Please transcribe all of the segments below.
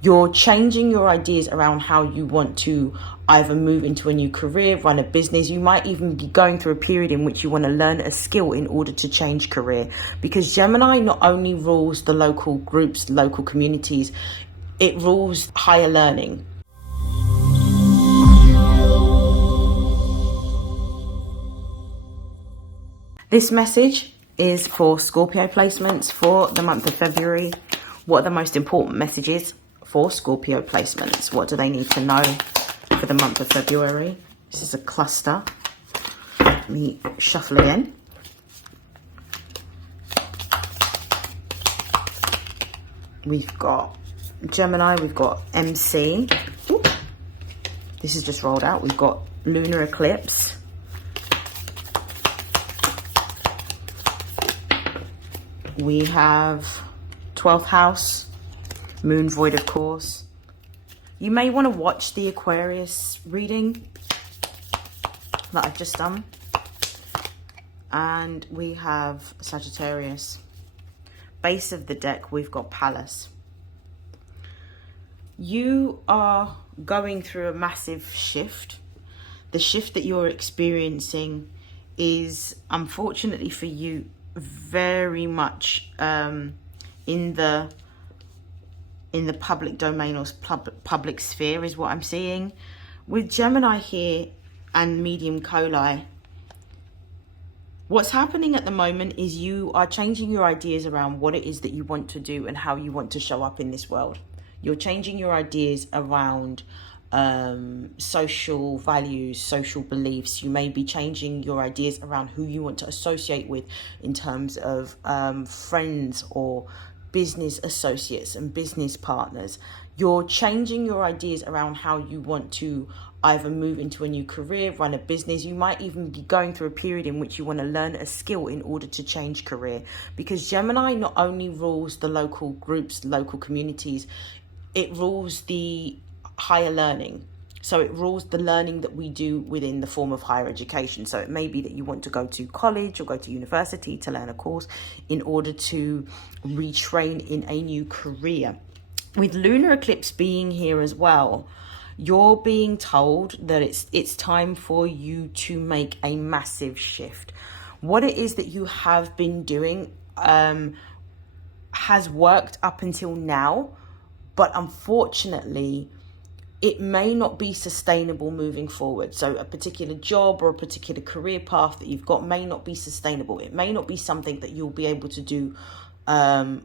You're changing your ideas around how you want to either move into a new career, run a business. You might even be going through a period in which you want to learn a skill in order to change career. Because Gemini not only rules the local groups, local communities, it rules higher learning. This message is for Scorpio placements for the month of February. What are the most important messages for Scorpio placements? What do they need to know for the month of February? This is a cluster. Let me shuffle again. We've got Gemini, we've got MC. Ooh. This is just rolled out. We've got lunar eclipse. We have 12th house, moon void, of course. You may want to watch the Aquarius reading that I've just done. And we have Sagittarius. Base of the deck, we've got Palace. You are going through a massive shift. The shift that you're experiencing is, unfortunately for you, very much in the public domain or public sphere is what I'm seeing. With Gemini here and medium coli, what's happening at the moment is you are changing your ideas around what it is that you want to do and how you want to show up in this world. You're changing your ideas around social values, social beliefs. You may be changing your ideas around who you want to associate with in terms of friends or business associates and business partners. You're changing your ideas around how you want to either move into a new career, run a business. You might even be going through a period in which you want to learn a skill in order to change career. Because Gemini not only rules the local groups, local communities, it rules the higher learning. So it rules the learning that we do within the form of higher education. So it may be that you want to go to college or go to university to learn a course in order to retrain in a new career. With lunar eclipse being here as well, you're being told that it's time for you to make a massive shift. What it is that you have been doing has worked up until now, but unfortunately, it may not be sustainable moving forward. So a particular job or a particular career path that you've got may not be sustainable. It may not be something that you'll be able to do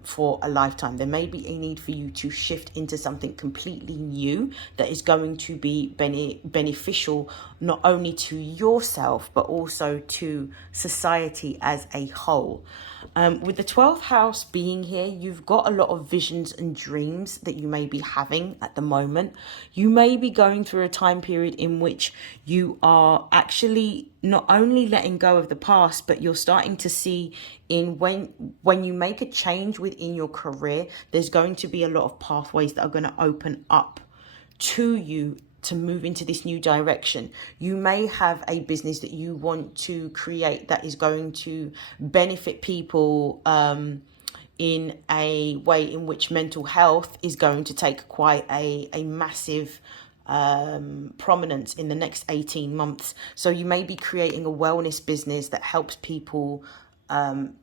for a lifetime. There may be a need for you to shift into something completely new that is going to be beneficial not only to yourself but also to society as a whole. With the 12th house being here, you've got a lot of visions and dreams that you may be having at the moment. You may be going through a time period in which you are actually not only letting go of the past, but you're starting to see when you make a change within your career, there's going to be a lot of pathways that are going to open up to you to move into this new direction. You may have a business that you want to create that is going to benefit people in a way in which mental health is going to take quite a massive prominence in the next 18 months. So you may be creating a wellness business that helps people,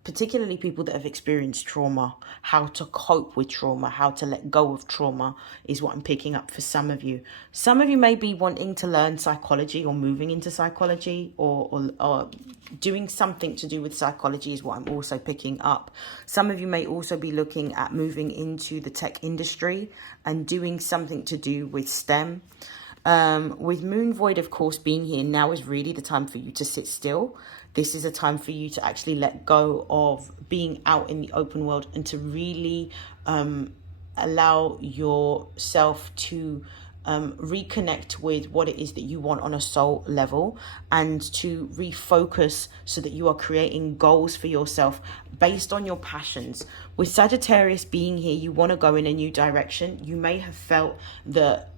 particularly people that have experienced trauma, how to cope with trauma, how to let go of trauma is what I'm picking up for some of you. Some of you may be wanting to learn psychology or moving into psychology or doing something to do with psychology is what I'm also picking up. Some of you may also be looking at moving into the tech industry and doing something to do with STEM. With Moon Void, of course, being here, now is really the time for you to sit still. This is a time for you to actually let go of being out in the open world and to really allow yourself to reconnect with what it is that you want on a soul level and to refocus so that you are creating goals for yourself based on your passions. With Sagittarius being here, you want to go in a new direction. You may have felt that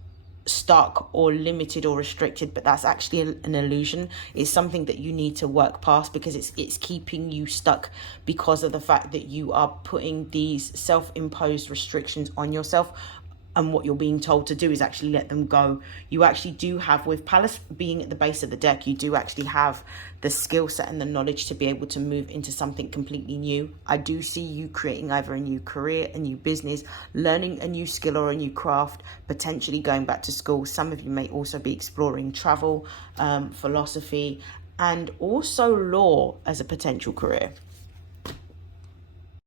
stuck or limited or restricted, but that's actually an illusion. It's something that you need to work past because it's keeping you stuck because of the fact that you are putting these self-imposed restrictions on yourself and what you're being told to do is actually let them go. You actually do have, with Palace being at the base of the deck, you do actually have the skill set and the knowledge to be able to move into something completely new. I do see you creating either a new career, a new business, learning a new skill or a new craft, potentially going back to school. Some of you may also be exploring travel, philosophy, and also law as a potential career.